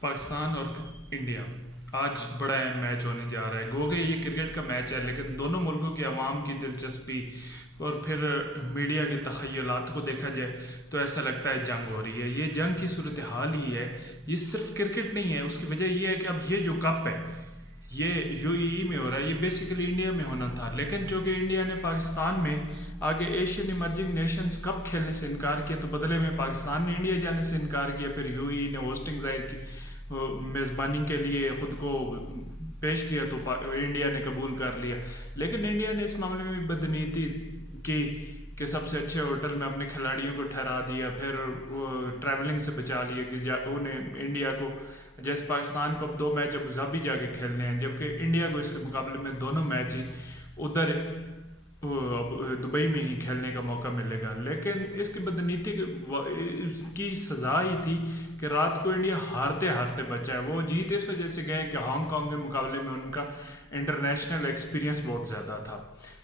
پاکستان اور انڈیا آج بڑا اہم میچ ہونے جا رہا ہے. گو کہ یہ کرکٹ کا میچ ہے لیکن دونوں ملکوں کے عوام کی دلچسپی اور پھر میڈیا کے تخیلات کو دیکھا جائے تو ایسا لگتا ہے جنگ ہو رہی ہے. یہ جنگ کی صورتحال ہی ہے. یہ صرف کرکٹ نہیں ہے. اس کی وجہ یہ ہے کہ اب یہ جو کپ ہے یہ یو اے ای میں ہو رہا ہے. یہ بیسیکلی انڈیا میں ہونا تھا لیکن چونکہ انڈیا نے پاکستان میں آگے ایشین ایمرجنگ نیشنز کپ کھیلنے سے انکار کیا تو بدلے میں پاکستان نے انڈیا جانے سے انکار کیا. پھر یو اے ای نے ہوسٹنگ ظاہر کی, میزبانی کے لیے خود کو پیش کیا تو انڈیا نے قبول کر لیا. لیکن انڈیا نے اس معاملے میں بدنیتی کی کہ سب سے اچھے ہوٹل میں اپنے کھلاڑیوں کو ٹھہرا دیا, پھر ٹریولنگ سے بچا لیا کہ انہیں انڈیا کو جیسے پاکستان کو اب 2 میچ ابو ظبی جا کے کھیلنے ہیں جبکہ انڈیا کو اس کے مقابلے میں دونوں میچ ہی ادھر دبئی میں ہی کھیلنے کا موقع ملے گا. لیکن اس کی بدنیتی کی سزا ہی تھی کہ رات کو انڈیا ہارتے ہارتے بچا ہے. وہ جیت اس وجہ سے گئے کہ ہانگ کانگ کے مقابلے میں ان کا انٹرنیشنل ایکسپیرینس بہت زیادہ تھا.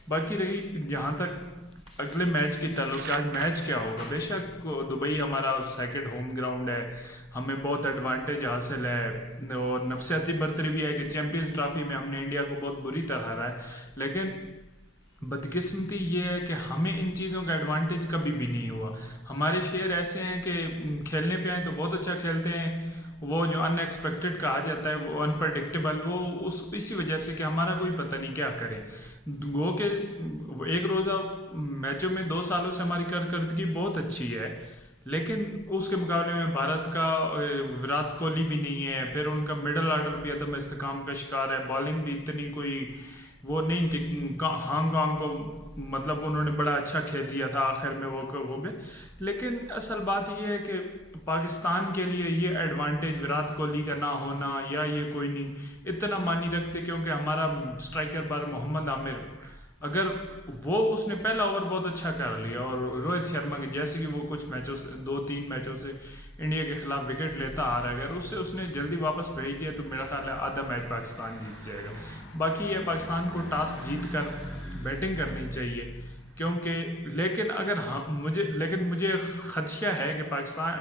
باقی رہی جہاں تک اگلے میچ کی تعلق, آج میچ کیا ہوگا. بے شک دبئی ہمارا سیکنڈ ہوم گراؤنڈ ہے, ہمیں بہت ایڈوانٹیج حاصل ہے اور نفسیاتی برتری بھی ہے کہ چیمپئنز ٹرافی میں ہم نے انڈیا کو بہت بری طرح ہرایا. لیکن بدقسمتی یہ ہے کہ ہمیں ان چیزوں کا ایڈوانٹیج کبھی بھی نہیں ہوا. ہمارے شیئر ایسے ہیں کہ کھیلنے پہ آئیں تو بہت اچھا کھیلتے ہیں, وہ جو ان ایکسپیکٹڈ کہا جاتا ہے وہ انپرڈکٹیبل, وہ اسی وجہ سے کہ ہمارا کوئی پتہ نہیں کیا کرے. گو کہ ایک روزہ میچوں میں 2 سالوں سے ہماری کارکردگی بہت اچھی ہے لیکن اس کے مقابلے میں بھارت کا وراٹ کوہلی بھی نہیں ہے, پھر ان کا مڈل آرڈر بھی عدم استحکام کا شکار ہے, بالنگ بھی اتنی کوئی وہ نہیں کہ ہانگ کانگ کو مطلب انہوں نے بڑا اچھا کھیل لیا تھا آخر میں وہ ہو گئے. لیکن اصل بات یہ ہے کہ پاکستان کے لیے یہ ایڈوانٹیج وراٹ کوہلی کا نہ ہونا یا یہ کوئی نہیں اتنا معنی رکھتے کیونکہ ہمارا اسٹرائکر بار محمد عامر اگر وہ اس نے پہلا اوور بہت اچھا کر لیا اور روہت شرما کے جیسے کہ وہ کچھ میچوں سے 2-3 میچوں سے انڈیا کے خلاف وکٹ لیتا آ رہا ہے, اگر اس نے جلدی واپس بھیج دیا تو میرا خیال ہے آدھا میچ پاکستان جیت جائے گا. باقی یہ پاکستان کو ٹاس جیت کر بیٹنگ کرنی چاہیے کیونکہ لیکن مجھے خدشہ ہے کہ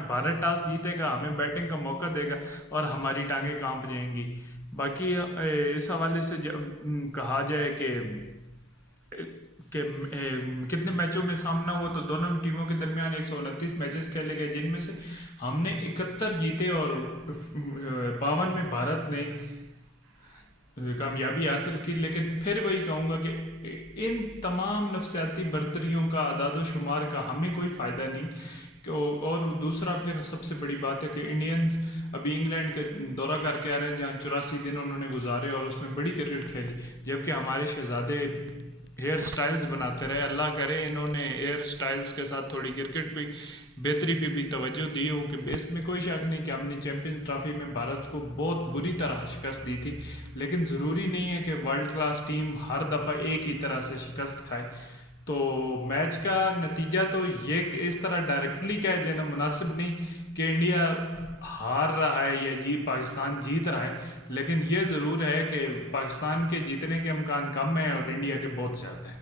بھارت ٹاس جیتے گا, ہمیں بیٹنگ کا موقع دے گا اور ہماری ٹانگیں کانپ جائیں گی. باقی اس حوالے سے کہا جائے کہ کتنے میچوں میں سامنا ہوا تو دونوں ٹیموں کے درمیان 129 میچز کھیلے گئے جن میں سے ہم نے 71 جیتے اور 52 میں بھارت نے کامیابی حاصل کی. لیکن پھر وہی کہوں گا کہ ان تمام نفسیاتی برتریوں کا اعداد و شمار کا ہمیں کوئی فائدہ نہیں. اور دوسرا پھر سب سے بڑی بات ہے کہ انڈینز ابھی انگلینڈ کا دورہ کر کے آ رہے ہیں جہاں 84 دن انہوں نے گزارے اور اس میں بڑی کرکٹ کھیلی جبکہ ہمارے شہزادے ہیئر سٹائلز بناتے رہے. اللہ کرے انہوں نے ہیئر سٹائلز کے ساتھ تھوڑی کرکٹ پہ بہتری پہ بھی توجہ دی ہو کہ اس میں کوئی شک نہیں کہ ہم نے چیمپئنز ٹرافی میں بھارت کو بہت بری طرح شکست دی تھی. لیکن ضروری نہیں ہے کہ ورلڈ کلاس ٹیم ہر دفعہ ایک ہی طرح سے شکست کھائے. تو میچ کا نتیجہ تو یہ اس طرح ڈائریکٹلی کہہ دینا مناسب نہیں کہ انڈیا ہار رہا ہے یا پاکستان جیت رہا ہے, لیکن یہ ضرور ہے کہ پاکستان کے جیتنے کے امکان کم ہیں اور انڈیا کے بہت زیادہ ہیں.